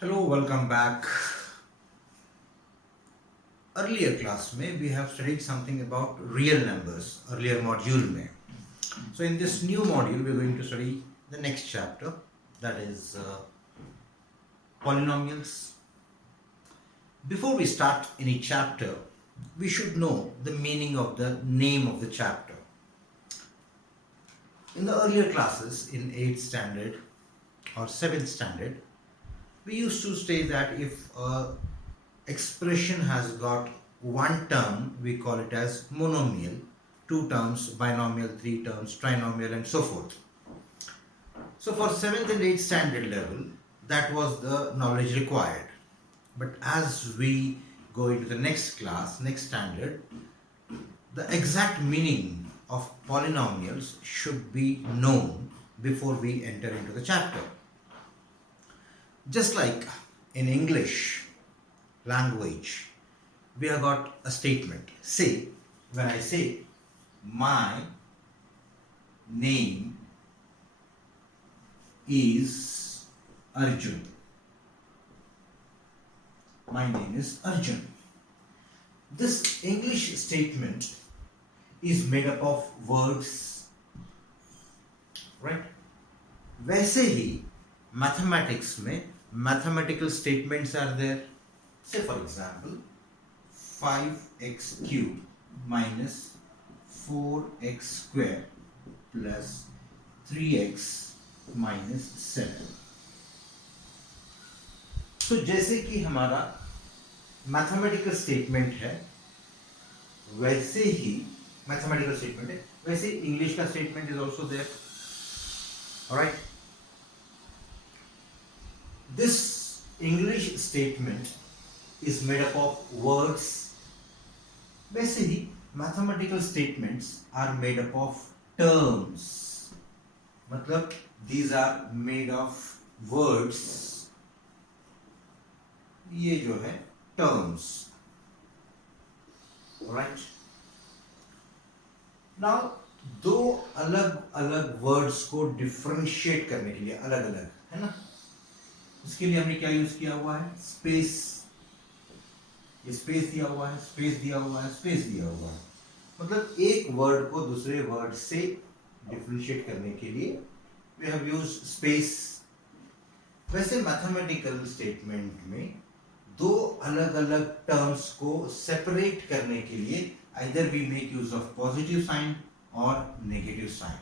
Hello, welcome back. Earlier class में we have studied something about real numbers. Earlier module में. So in this new module we are going to study the next chapter, that is polynomials. Before we start any chapter, we should know the meaning of the name of the chapter. In the earlier classes in 8th standard or 7th standard, we used to say that if a expression has got one term, we call it as monomial, two terms, binomial, three terms, trinomial, and so forth. So for 7th and 8th standard level, that was the knowledge required. But as we go into the next class, next standard, the exact meaning of polynomials should be known before we enter into the chapter. Just like in English language, we have got a statement. Say, when I say, my name is Arjun. My name is Arjun. This English statement is made up of words, right? वैसे ही mathematics में mathematical statements are there. Say for example, 5x cubed minus 4x square plus 3x minus 7. तो जैसे कि हमारा mathematical statement है, वैसे ही mathematical statement है, वैसे इंग्लिश का statement is also there. Alright, this English statement is made up of words. वैसे ही mathematical statements are made up of terms. मतलब these are made of words. ये जो है terms. Alright. Now दो अलग अलग words को differentiate करने के लिए अलग अलग है ना, इसके लिए हमने क्या यूज किया हुआ है? स्पेस. ये स्पेस दिया हुआ है, स्पेस दिया हुआ है, स्पेस दिया हुआ है. मतलब एक वर्ड को दूसरे वर्ड से डिफरेंशिएट करने के लिए वी हैव यूज स्पेस. वैसे मैथमेटिकल स्टेटमेंट में दो अलग अलग टर्म्स को सेपरेट करने के लिए either we make use of positive sign और negative sign.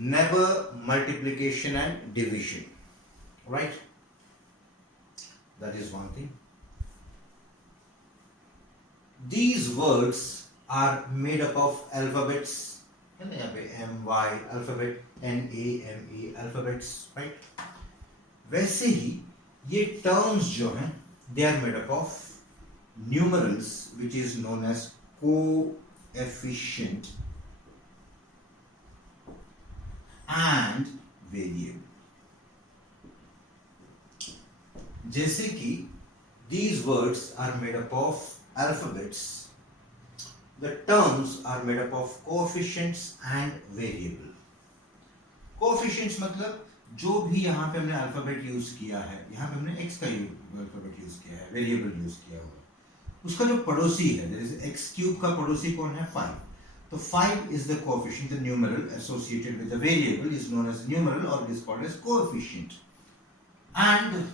Never multiplication and division, right? That is one thing. These words are made up of alphabets. है ना, यहाँ पे M Y alphabet, N A M A alphabets, right? वैसे ही ये terms जो हैं, they are made up of numerals, which is known as coefficient and variable. जैसे कि these words are made up of alphabets, the terms are made up of coefficients and variable. Coefficients मतलब जो भी यहाँ पे हमने अल्फाबेट यूज किया है, यहाँ पे हमने x का अल्फाबेट यूज किया है, वेरिएबल यूज किया हुआ, उसका जो पड़ोसी है, जैसे x क्यूब का पड़ोसी कौन है? 5. So 5 is the coefficient, the numeral associated with the variable is known as numeral, or it is called as coefficient. And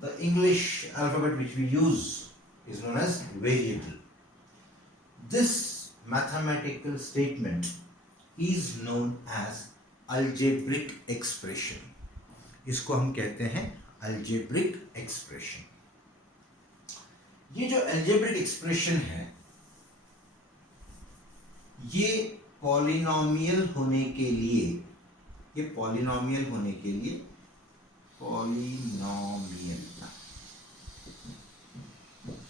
the English alphabet which we use is known as variable. This mathematical statement is known as algebraic expression. इसको हम कहते हैं algebraic expression. ये जो algebraic expression है, ये polynomial होने के लिए, ये पॉलिनोमियल होने के लिए, polynomial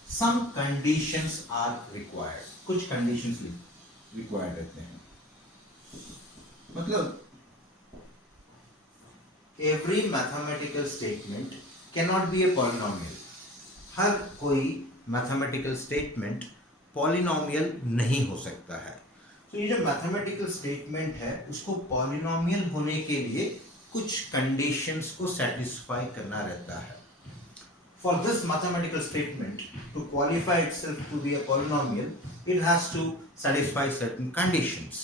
some conditions are required. कुछ कंडीशंस रिक्वायर्ड रहते हैं. मतलब every mathematical statement can not be a polynomial. हर कोई मैथमेटिकल स्टेटमेंट पॉलिनोमियल नहीं हो सकता है. तो ये जो मैथमेटिकल स्टेटमेंट है, उसको पॉलिनोमियल होने के लिए कुछ कंडीशंस को सेटिस्फाई करना रहता है. For this mathematical statement to qualify itself to be a polynomial, it has to satisfy certain conditions.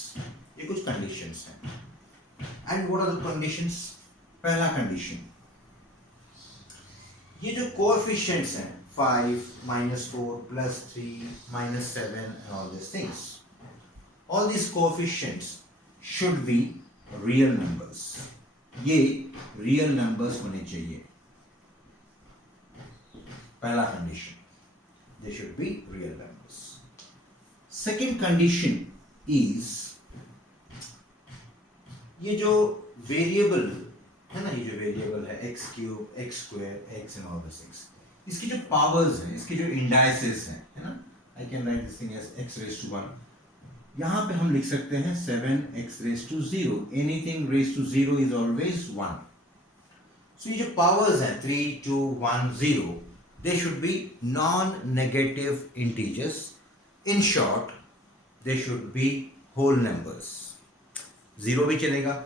ये कुछ conditions हैं. And what are the conditions? पहला condition, ये जो coefficients हैं 5, -4, +3, -7 and all these things, all these coefficients should be real numbers. ये real numbers होने चाहिए. पहला condition, they should be real numbers. Second condition is, ये जो variable है ना, ये जो variable है x cube, x square, x and all these things, इसकी जो powers हैं, इसकी जो indices हैं, है ना, I can write this thing as x raised to 1. यहाँ पे हम लिख सकते हैं 7x raised to 0. Anything raised to 0 is always 1. So ये जो powers हैं 3, 2, 1, 0, they should be non-negative integers. In short, they should be whole numbers. 0 भी चलेगा,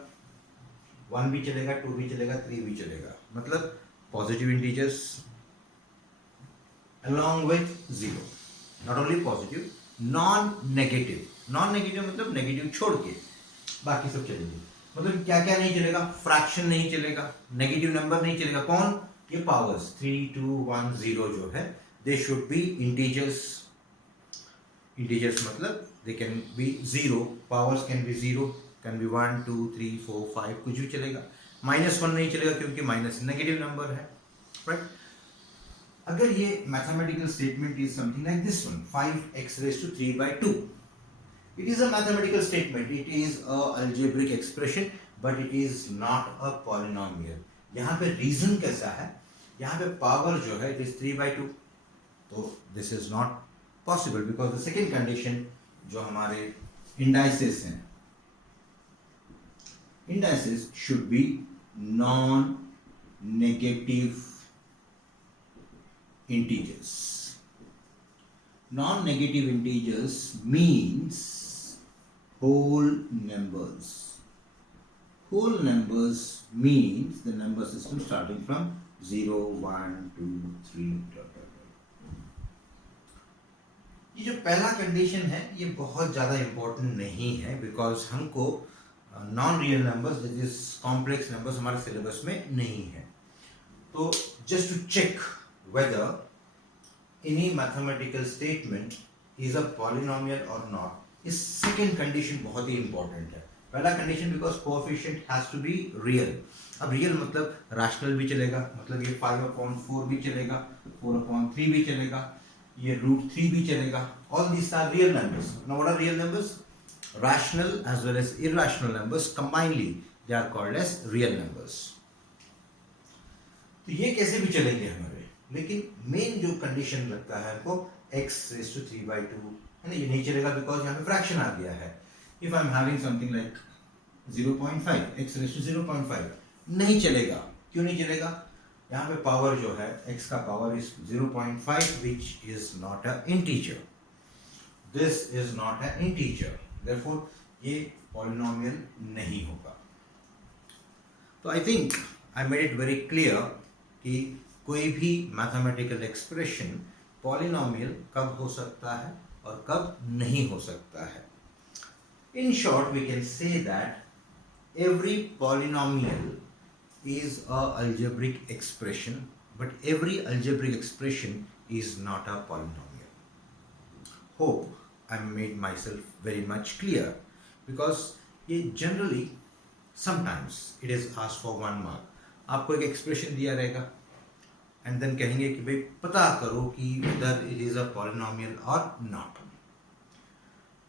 1 भी चलेगा, 2 भी चलेगा, 3 भी चलेगा. मतलब positive integers along with 0. Not only positive, non-negative. Non-negative मतलब negative छोड़ के बाकी सब चलेगी. मतलब क्या क्या नहीं चलेगा? फ्रैक्शन नहीं चलेगा, नेगेटिव नंबर नहीं चलेगा. कौन? ये पावर्स 3, 2, 1, 0 जो है, they should be integers. Integers मतलब they can be 0, powers can be 0, can be 1, 2, 3, 4, 5, कुछ भी चलेगा. -1 नहीं चलेगा क्योंकि माइनस नेगेटिव नंबर है, राइट. अगर ये mathematical statement is something like this one, 5x raised to 3/2. It is a mathematical statement, it is a algebraic expression, but it is not a polynomial. यहाँ पे रीजन कैसा है? यहाँ पे power जो है it is 3/2. तो this is not possible because the second condition जो हमारे indices हैं, indices should be non-negative integers. Non-negative integers means whole numbers. Whole numbers means the number system starting from 0, 1, 2, 3. ये जो पहला कंडीशन है ये बहुत ज़्यादा इम्पोर्टेंट नहीं है बिकॉज हमको non real numbers that is complex numbers हमारे सिलेबस में नहीं है. तो just to check whether any mathematical statement is a polynomial और नॉट, इस सेकेंड कंडीशन बहुत ही इंपॉर्टेंट है. पहला condition because coefficient has to be real. अब रियल मतलब रैशनल भी चलेगा, मतलब ये 5/4 भी चलेगा, 4/3 भी चलेगा, ये √3 भी चलेगा. All these are real numbers. Now what are real numbers? Rational as well as irrational numbers combinedly they are called as real numbers. तो ये कैसे भी चलेंगे हमारे, लेकिन मेन जो कंडीशन लगता है हमको x raised to 3/2 है ना, ये नहीं चलेगा बिकॉज यहाँ पे फ्रैक्शन आ गया है. If I am having something like 0.5, x raised to 0.5, नहीं चलेगा. क्यों नहीं चलेगा? यहाँ पे पावर जो है x का power is 0.5 which is not an integer. This is not an integer. Therefore ये polynomial नहीं होगा. तो I think I made it very clear कि कोई भी mathematical expression polynomial कब हो सकता है और कब नहीं हो सकता है. In short, we can say that every polynomial is a algebraic expression, but every algebraic expression is not a polynomial. Hope I made myself very much clear because ये generally sometimes it is asked for 1 mark. आपको एक expression दिया रहेगा and then कहेंगे कि भाई पता करो कि whether it is a polynomial or not.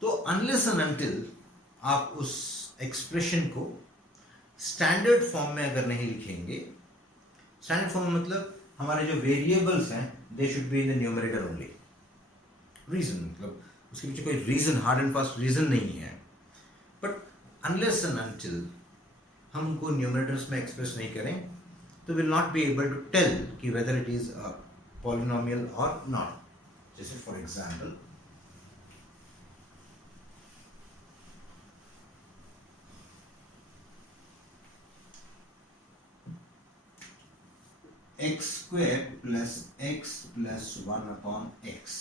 तो unless and until आप उस एक्सप्रेशन को स्टैंडर्ड फॉर्म में अगर नहीं लिखेंगे, स्टैंडर्ड फॉर्म मतलब हमारे जो वेरिएबल्स हैं they should be in the numerator only. Reason मतलब उसके पीछे कोई reason, hard and fast reason नहीं है, बट अनलेस एंड अनटिल हम उनको न्यूमरेटर्स में एक्सप्रेस नहीं करें तो will not be able to tell कि whether it is a polynomial और नॉट. जैसे for example x square plus x plus 1/x।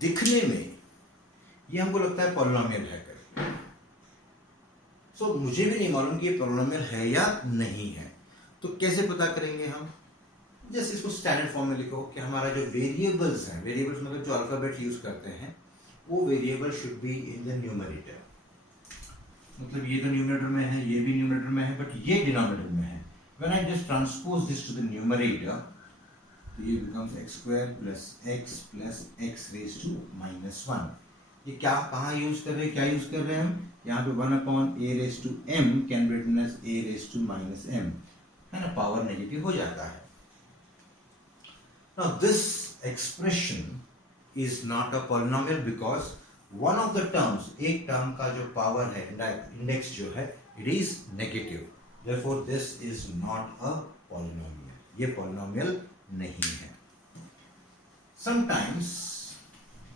दिखने में ये हमको लगता है पॉलिनोमियल है करके। सो मुझे भी नहीं मालूम कि ये पॉलिनोमियल है या नहीं है, तो कैसे पता करेंगे हम? जैसे इसको स्टैंडर्ड फॉर्म में लिखो कि हमारा जो वेरिएबल्स हैं, वेरिएबल्स मतलब जो अल्फाबेट यूज करते हैं, वो variable should be in the numerator. मतलब ये तो न्यूमरेटर में है, ये भी न्यूमरेटर में है, बट ये डिनोमिनेटर में है। When I just transpose this to the numerator, तो ये becomes x square plus x raise to -1। ये क्या कहाँ यूज कर रहे हैं, क्या यूज कर रहे हैं हम? यहाँ पे 1/a raise to m can be written as a raise to -m, है ना, पावर नेगेटिव हो जाता है। Now this expression is not a polynomial because one of the terms, एक टर्म का जो पावर है, इंडेक्स जो है, it is negative. Therefore this is not a polynomial. ये polynomial नहीं है। Sometimes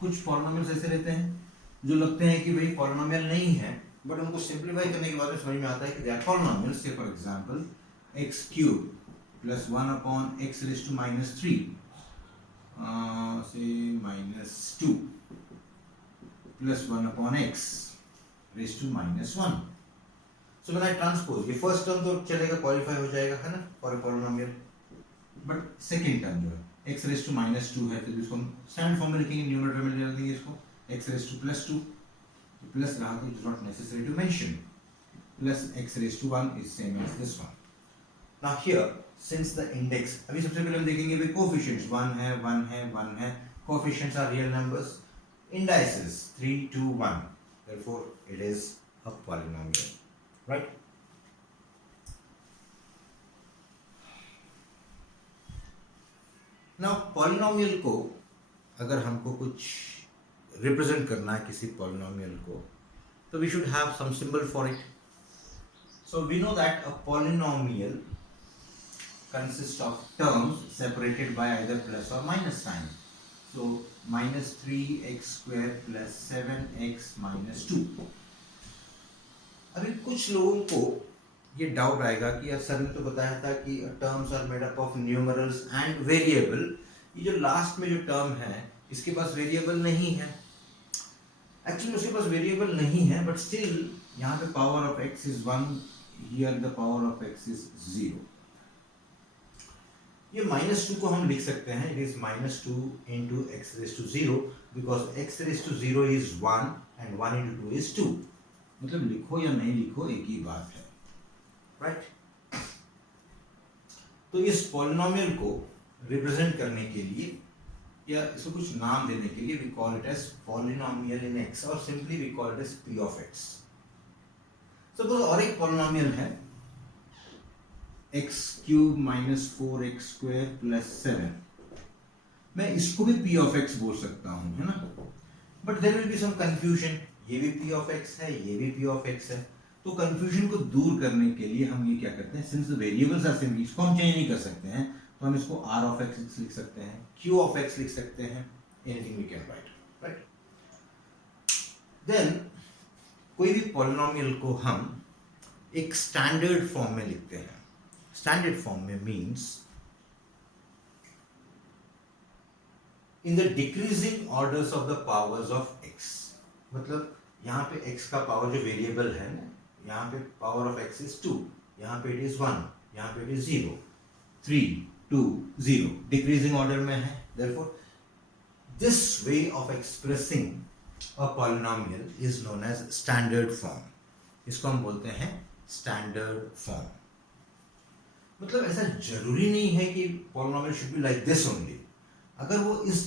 कुछ polynomials ऐसे रहते हैं जो लगते हैं कि भाई polynomial नहीं है, बट उनको सिंप्लीफाई करने के बाद में समझ में आता है कि they are polynomials. Say for example x cube plus 1/x raised to -3, say -2 plus 1/x raised to -1. So when I transpose, ये फर्स्ट टर्म तो चलेगा, क्वालिफाई हो जाएगा, है ना, for polynomial. But second term जो है x raised to -2 है, तो इसको हम स्टैंडर्ड फॉर्म में लिखेंगे, न्यूमरेटर में ले लेंगे इसको x raised to +2, प्लस रहा तो it is not necessary to mention, plus x raised to 1 is same as this one. Now here since the index, अभी सबसे पहले हम देखेंगे भाई कोफिशिएंट्स 1 है, 1 है, 1 है, coefficients are real numbers, indices 3, 2, 1, therefore it is a polynomial, right? Now polynomial को अगर हमको कुछ रिप्रेजेंट करना है किसी polynomial को, तो we should have some symbol for it. So we know that a polynomial consists of terms separated by either plus or minus sign. So -3x square plus 7x minus 2. अभी कुछ लोगों को ये डाउट आएगा कि यार सर ने तो बताया था कि terms are made up of numerals and variable, ये जो लास्ट में जो टर्म है इसके पास वेरिएबल नहीं है। एक्चुअली उसके पास वेरिएबल नहीं है, बट स्टिल यहाँ पे power of x is 1, here the power of x is 0। ये -2 को हम लिख सकते हैं, it is -2 into x raised to 0 because x raised to 0 is 1 and 1 into 2 is 2। मतलब लिखो या नहीं लिखो एक ही बात है, राइट? तो इस पॉलिनोमियल को रिप्रेजेंट करने के लिए या इसको कुछ नाम देने के लिए we call it as polynomial in x, और simply we call it as p of x। Suppose और एक पॉलिनोमियल है x cube minus 4x square plus 7, मैं इसको भी p of x बोल सकता हूं, है ना, but there will be some confusion, ये भी p of x है, ये भी p of x है। तो कंफ्यूजन को दूर करने के लिए हम ये क्या करते हैं, since the variables are same, इसको हम चेंज नहीं कर सकते हैं, तो हम इसको r of x लिख सकते हैं, q of x लिख सकते हैं, anything we can write, right? Then कोई भी पॉलिनोमियल को हम एक स्टैंडर्ड फॉर्म में लिखते हैं। स्टैंडर्ड फॉर्म में means in the decreasing orders of the powers of x, मतलब यहाँ पे x का पावर जो वेरिएबल है ना, यहाँ पे पावर ऑफ x इज 2, यहाँ पे इट इज 1, यहाँ पे इट इज 0, 3, 2, 0, डिक्रीजिंग ऑर्डर में है। Therefore, this way of expressing a polynomial is known as standard form. इसको हम बोलते हैं स्टैंडर्ड फॉर्म। मतलब ऐसा जरूरी नहीं है कि polynomial should be like this only. अगर वो इस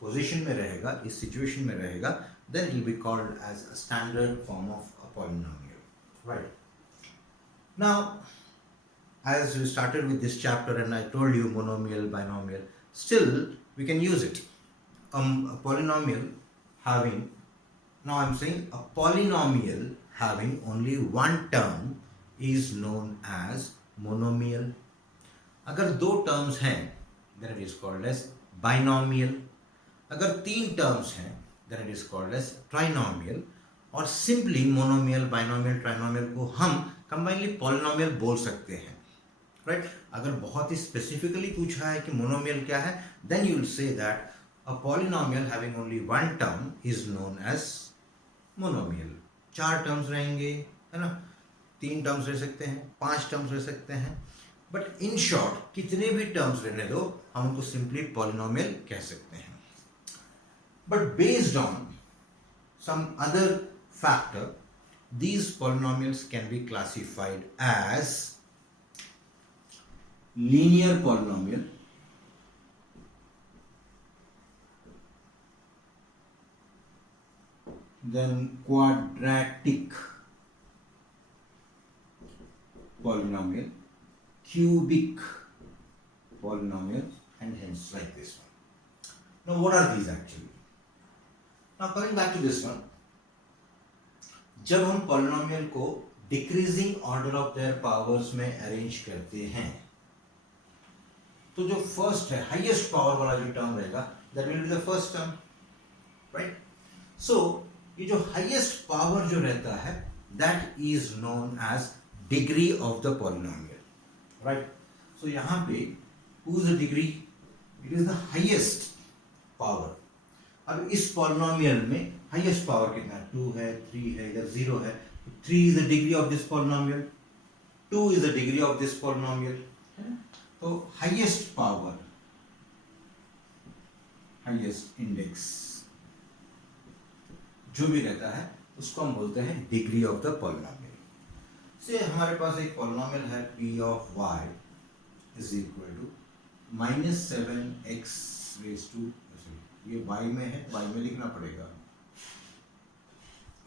पोजीशन में रहेगा, इस सिचुएशन में रहेगा, then it will be called as a standard form of a polynomial, right? Now, as we started with this chapter and I told you monomial, binomial, still we can use it. A polynomial having, now I am saying a polynomial having only one term is known as monomial. अगर दो terms हैं then it is called as binomial. अगर तीन terms हैं then it is called as trinomial. और simply monomial, binomial, trinomial को हम combinedly polynomial बोल सकते हैं, राइट। अगर बहुत ही स्पेसिफिकली पूछा है कि मोनोमियल क्या है, then you will say that a polynomial having only one term is known as monomial. 4 terms रहेंगे, है ना, 3 टर्म्स रह सकते हैं, 5 टर्म्स रह सकते हैं, बट इन शॉर्ट कितने भी टर्म्स रहने दो, हम उनको सिंपली पॉलिनोमियल कह सकते हैं। But based on some other factor, these polynomials can be classified as linear polynomial, then quadratic polynomial, cubic polynomial, and hence like this one. Now what are these actually? Now coming back to this one, जब हम polynomial को decreasing order of their powers में arrange करते हैं, तो जो first है highest power वाला जो टर्म रहेगा, that will be the first term, right. So ये जो हाईएस्ट पावर जो रहता है, that is known as degree of the polynomial, right. So यहाँ पे who is the degree? It is the highest power. अब इस पॉलिनोमियल में हाईएस्ट पावर कितना है? 2 है, 3 है, इधर 0 है, 3 is the degree of this polynomial, 2 is the degree of this polynomial. तो हाईएस्ट पावर, हाईएस्ट इंडेक्स जो भी रहता है उसको हम बोलते हैं डिग्री ऑफ द पॉलिनोमियल। से हमारे पास एक पॉलिनोमियल है p of y is equal to -7x raised to, ये y में है, y में लिखना पड़ेगा,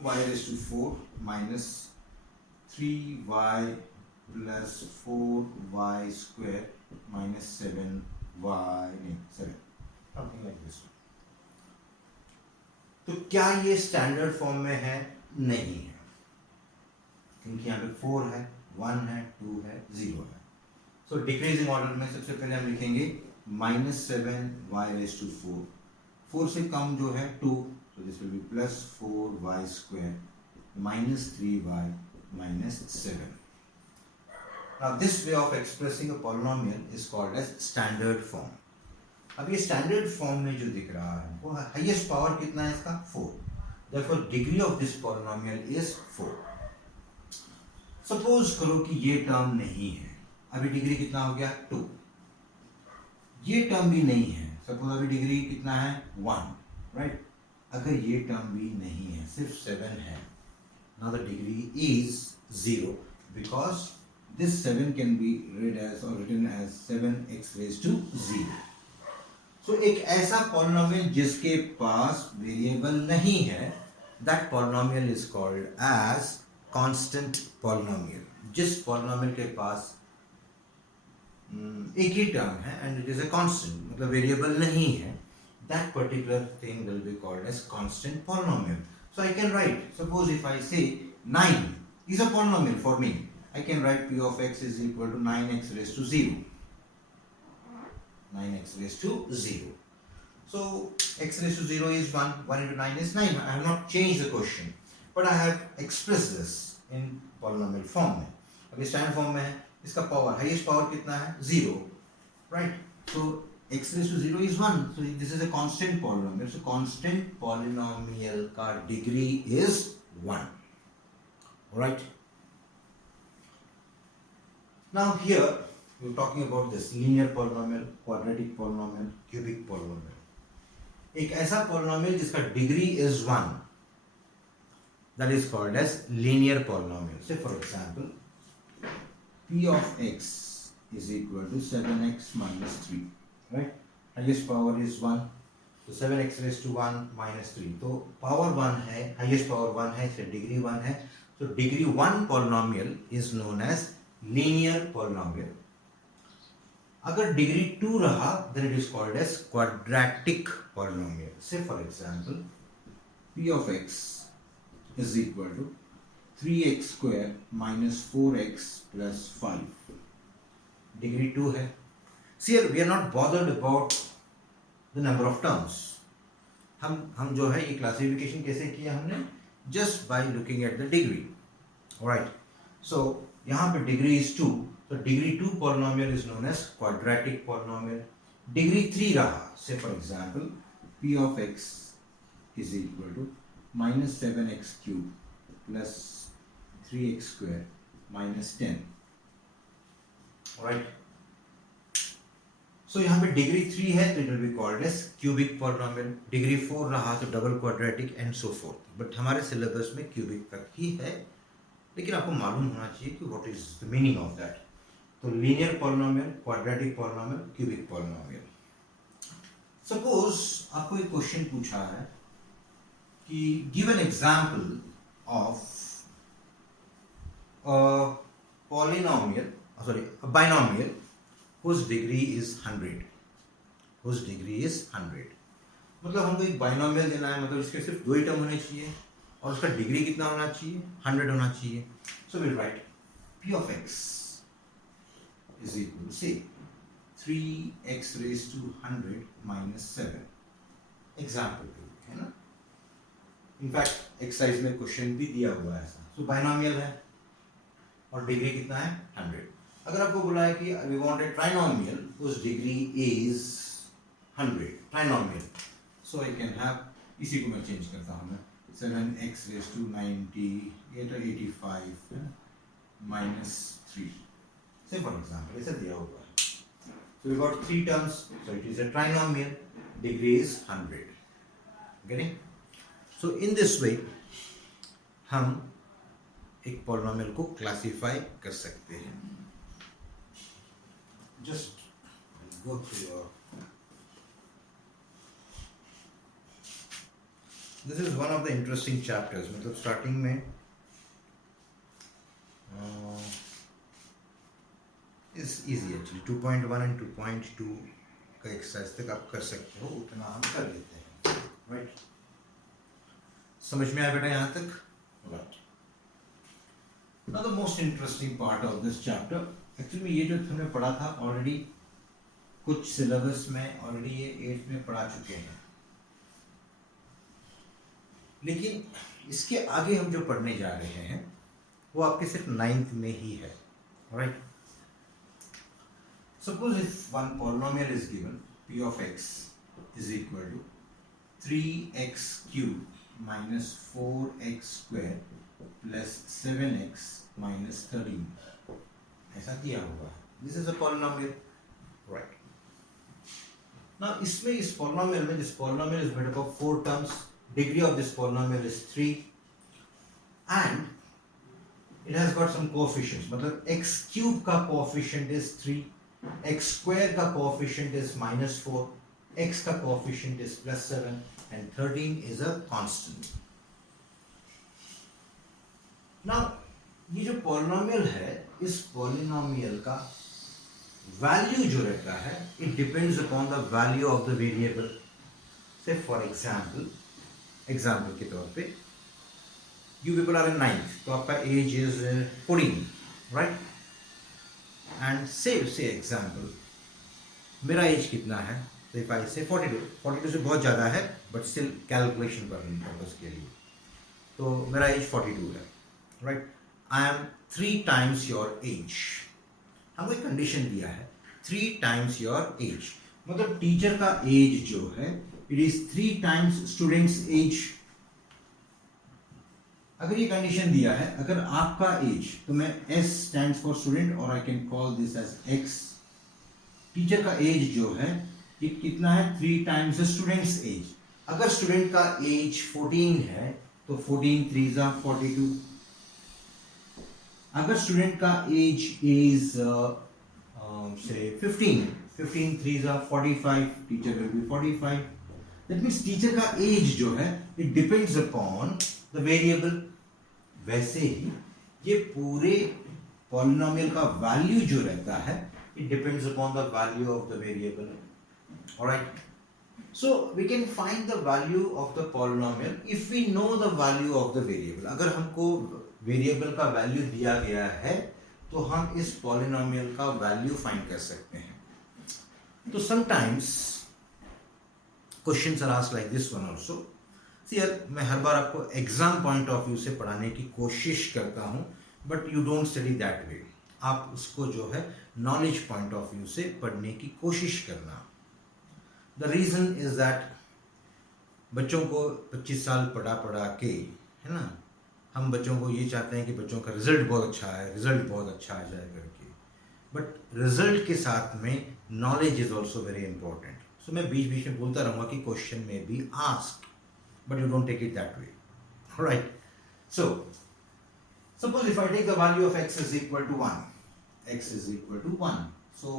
y raised to 4 minus 3y plus 4y square minus 7 something like this. तो क्या ये स्टैंडर्ड फॉर्म में है? नहीं है, क्योंकि यहाँ पे 4 है, 1 है, 2 है, 0 है। सो डिक्रीजिंग ऑर्डर में सबसे पहले हम लिखेंगे -7y raised to 4, 4 से कम जो है 2, so this will be plus 4y square minus 3y minus 7. Now this way of expressing a polynomial is called as standard form. अब ये स्टैंडर्ड फॉर्म में जो दिख रहा है वो हाईएस्ट पावर कितना है इसका? 4. Therefore degree of this polynomial is 4. Suppose करो कि ये टर्म नहीं है, अभी डिग्री कितना हो गया? 2. ये टर्म भी नहीं है, सपोज अभी डिग्री कितना है? 1, राइट। अगर ये टर्म भी नहीं है, सिर्फ 7 है, now the degree is 0 because this 7 can be read as or written as 7x raised to 0. So एक ऐसा पॉलिनोमियल जिसके पास वेरिएबल नहीं है, that polynomial is called as constant polynomial. जिस पॉलिनोमियल के पास एक ही टर्म है and it is a constant, मतलब वेरिएबल नहीं है, that particular thing will be called as constant polynomial. So I can write, suppose if I say 9 is a polynomial for me, I can write p of x is equal to 9x raised to 0. 9x raised to 0. So x raised to 0 is 1, 1 into 9 is 9. I have not changed the question, but I have expressed this in polynomial form में. अभी standard form में है, इसका power, highest power कितना है? 0, right. So x raised to 0 is 1. So this is a constant polynomial. So constant polynomial का degree is 1. Right? Now here we are talking about this linear polynomial, quadratic polynomial, cubic polynomial. एक ऐसा polynomial जिसका degree is 1, that is called as linear polynomial. Say for example, p of x is equal to 7x minus 3. Right? Highest power is 1. So 7x raised to 1 minus 3. तो power 1 है, highest power 1 है, इसका degree 1 है. So degree 1 polynomial is known as linear polynomial. अगर degree 2 रहा, then it is called as quadratic polynomial. Say for example, p of x is equal to 3x square minus 4x plus 5. Degree 2 है. See here we are not bothered about the number of terms. हम जो है ये classification कैसे किया हमने? Just by looking at the degree. Alright. So यहाँ पे degree is 2. तो degree 2 polynomial is known as quadratic polynomial. Degree 3 रहा, say for example p of x is equal to minus 7x cube plus 3x square minus 10. Right? So यहाँ पे degree 3 है तो it will be called as cubic polynomial. Degree 4 रहा तो double quadratic and so forth. But हमारे syllabus में cubic तक ही है, लेकिन आपको मालूम होना चाहिए कि what is the meaning of that. तो linear polynomial, quadratic polynomial, cubic polynomial. Suppose आपको एक क्वेश्चन पूछा है कि give an example of polynomial, sorry binomial whose degree is 100. whose degree is 100. मतलब हमको एक बाइनोमियल देना है, मतलब इसके सिर्फ दो ही टर्म होने चाहिए और उसका डिग्री कितना होना चाहिए, 100 होना चाहिए. So will write p of x is equal to say 3x raised to 100 minus 7. Example है ना. इनफैक्ट एक्सरसाइज में क्वेश्चन भी दिया हुआ है ऐसा. सो बाइनोमियल है और डिग्री कितना है, 100. अगर आपको बोला है कि we want a trinomial whose degree is 100, trinomial, so I can have, इसी को मैं चेंज करता हूँ मैं, 7x raised to 90 ये तो 85 है minus 3, से फॉर एग्जांपल ऐसा दिया हुआ है. So we got 3 terms, so it is a trinomial, degree is 100. Getting? So in this way हम एक पॉलिनोमियल को क्लासिफाई कर सकते हैं. Just go through your. This is one of the interesting chapters. मतलब starting में is easy actually. 2.1 and 2.2 का exercise तक आप कर सकते हो, उतना हम कर लेते हैं. Right? समझ में आया बेटा यहाँ तक? Right. Now the most interesting part of this chapter. Actually ये जो हमने पढ़ा था ऑलरेडी कुछ सिलेबस में ऑलरेडी ये 8th में पढ़ा चुके हैं, लेकिन इसके आगे हम जो पढ़ने जा रहे हैं वो आपके सिर्फ 9th में ही है. Right? Suppose if one polynomial is given p of x is equal to 3x cube minus 4x square plus 7x minus 13, ऐसा दिया हुआ है. This is a polynomial. Right? Now इसमें इस पॉलिनोमियल में, this polynomial is made up of 4 terms. Degree of this polynomial is 3 and it has got some coefficients. मतलब x cube का coefficient is 3, x square का coefficient is -4, x का coefficient is +7 and 13 is a constant. Now ये जो polynomial है, इस polynomial का value जो रहता है, it depends upon the value of the variable. से फॉर एग्जाम्पल के तौर पे you people are in 9th, तो आपका एज इज 14, राइट? एंड से एग्जाम्पल मेरा एज कितना है, तो इफ आई से 42 से बहुत ज़्यादा है बट स्टिल कैलकुलेशन पर्पस के लिए, तो मेरा एज 42 है. Right? I am 3 times your age. हमको एक कंडीशन दिया है 3 times your age. मतलब टीचर का एज जो है it is 3 times students age. अगर ये कंडीशन दिया है, अगर आपका एज, तो मैं S stands for student और I can call this as X. Teacher का एज जो है ये कितना है, 3 times स्टूडेंट्स एज. अगर स्टूडेंट का एज 14 है तो 14 3s are 42. अगर स्टूडेंट का एज इज से 15 3s are 45, teacher will be 45. That means teacher का एज जो है it depends upon the variable. वैसे ही ये पूरे पॉलिनोमियल का वैल्यू जो रहता है it depends upon the value of the variable. Alright? So we can find the value of the polynomial if we know the value of the variable. अगर हमको variable का वैल्यू दिया गया है तो हम इस पॉलिनोमियल का वैल्यू फाइंड कर सकते हैं. तो sometimes questions are asked like this one also. See मैं हर बार आपको एग्जाम पॉइंट ऑफ व्यू से पढ़ाने की कोशिश करता हूं, but you don't study that way. आप उसको जो है नॉलेज पॉइंट ऑफ व्यू से पढ़ने की कोशिश करना। द रीज़न इज दैट बच्चों को 25 साल पढ़ा पढ़ा के, है ना, हम बच्चों को ये चाहते हैं कि बच्चों का रिजल्ट बहुत अच्छा है, रिजल्ट बहुत अच्छा आ जाए करके, बट रिजल्ट के साथ में knowledge is also very important. So मैं बीच बीच में बोलता रहूँगा कि क्वेश्चन में be ask, but you don't take it that way, right. So suppose if I take the value of x is equal to 1, x is equal to 1, so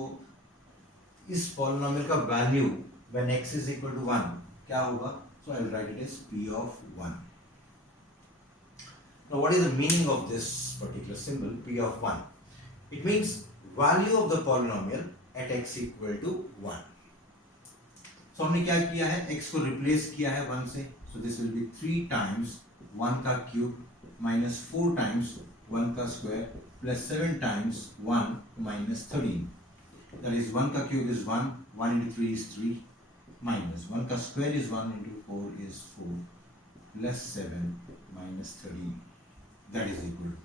इस polynomial का value when x is equal to 1 क्या होगा? So I will write it as p of 1. Now what is the meaning of this particular symbol p of 1? It means value of the polynomial at x equal to 1. So हमने क्या किया है? x को replace किया है 1 से, so this will be 3 times 1 का cube minus 4 times 1 का square plus 7 times 1 minus 13. That is 1 का cube is 1, 1 into 3 is 3, minus 1 का square is 1 into 4 is 4 plus 7 minus 13. That is equal to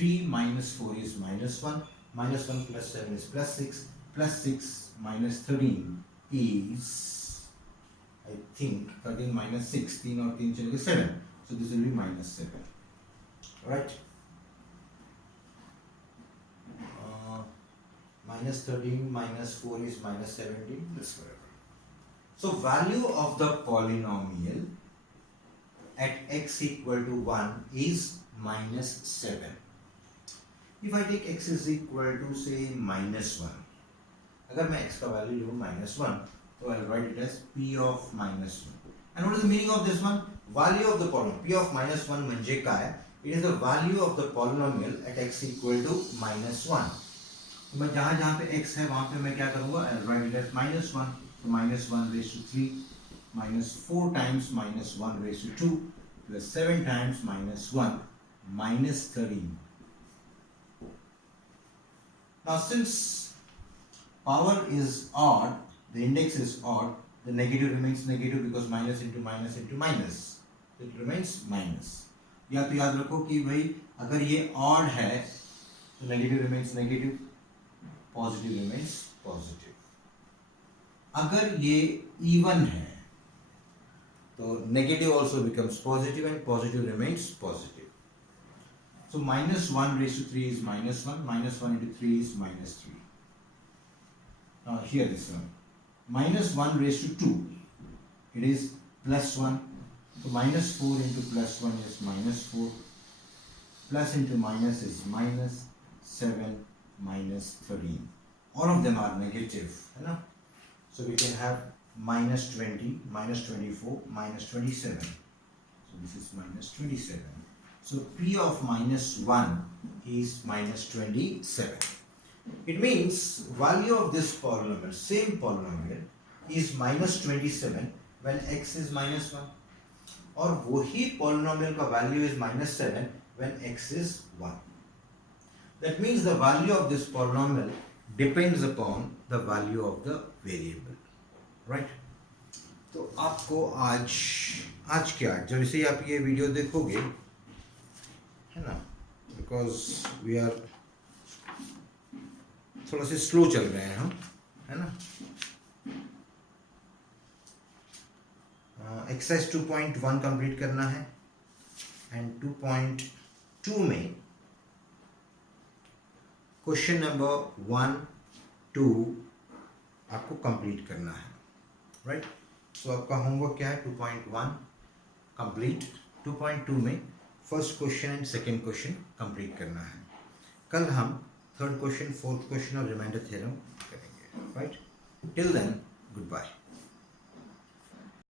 3 minus 4 is minus 1, minus 1 plus 7 is plus 6, plus 6 minus 13 is, I think 13 minus 6, 3 और 3 चले गए 7. So this will be minus 7. Right? Minus 13 minus 4 is minus 17, this whatever. So value of the polynomial at x equal to 1 is minus 7. If I take x is equal to say minus 1, अगर मैं x का value लूँ minus 1, तो I'll write it as p of minus 1. And what is the meaning of this one? Value of the polynomial. p of minus 1 म्हणजे काय? It is the value of the polynomial at x equal to minus 1. तो मैं जहाँ पे x है वहाँ पे मैं क्या करूँगा? I'll write it as minus 1. So minus 1 raised to 3, minus 4 times minus 1 raised to 2, plus 7 times minus 1, minus 13. Now since power is odd, the index is odd, the negative remains negative because minus into minus into minus. It remains minus. या तो याद रखो कि भाई अगर ये odd है तो negative remains negative, positive remains positive. अगर ये even है तो negative also becomes positive and positive remains positive. So minus 1 raised to 3 is minus 1, minus 1 into 3 is minus 3. Now here this one, minus 1 raised to 2, it is plus 1. So minus 4 into plus 1 is minus 4, plus into minus is minus 7 minus 13. All of them are negative, है ना? So we can have minus 20, minus 24, minus 27. So this is minus 27. So p of minus 1 is minus 27. It means value of this polynomial, same polynomial, is minus 27 when x is minus 1. और वही polynomial का value is minus 7 when x is 1. That means the value of this polynomial depends upon the value of the variable, right? तो आपको आज क्या, जब इसे आप ये वीडियो देखोगे, है ना, because we are थोड़ा से स्लो चल रहे हैं हम, है ना। एक्सरसाइज 2.1 कंप्लीट करना है एंड 2.2 में क्वेश्चन नंबर 1, 2 आपको कंप्लीट करना है, राइट। सो आपका होमवर्क क्या है? 2.1 कंप्लीट, 2.2 में first question and second question complete करना है। कल हम थर्ड क्वेश्चन, फोर्थ क्वेश्चन और रिमाइंडर थ्योरम करेंगे, right. Till then, good bye.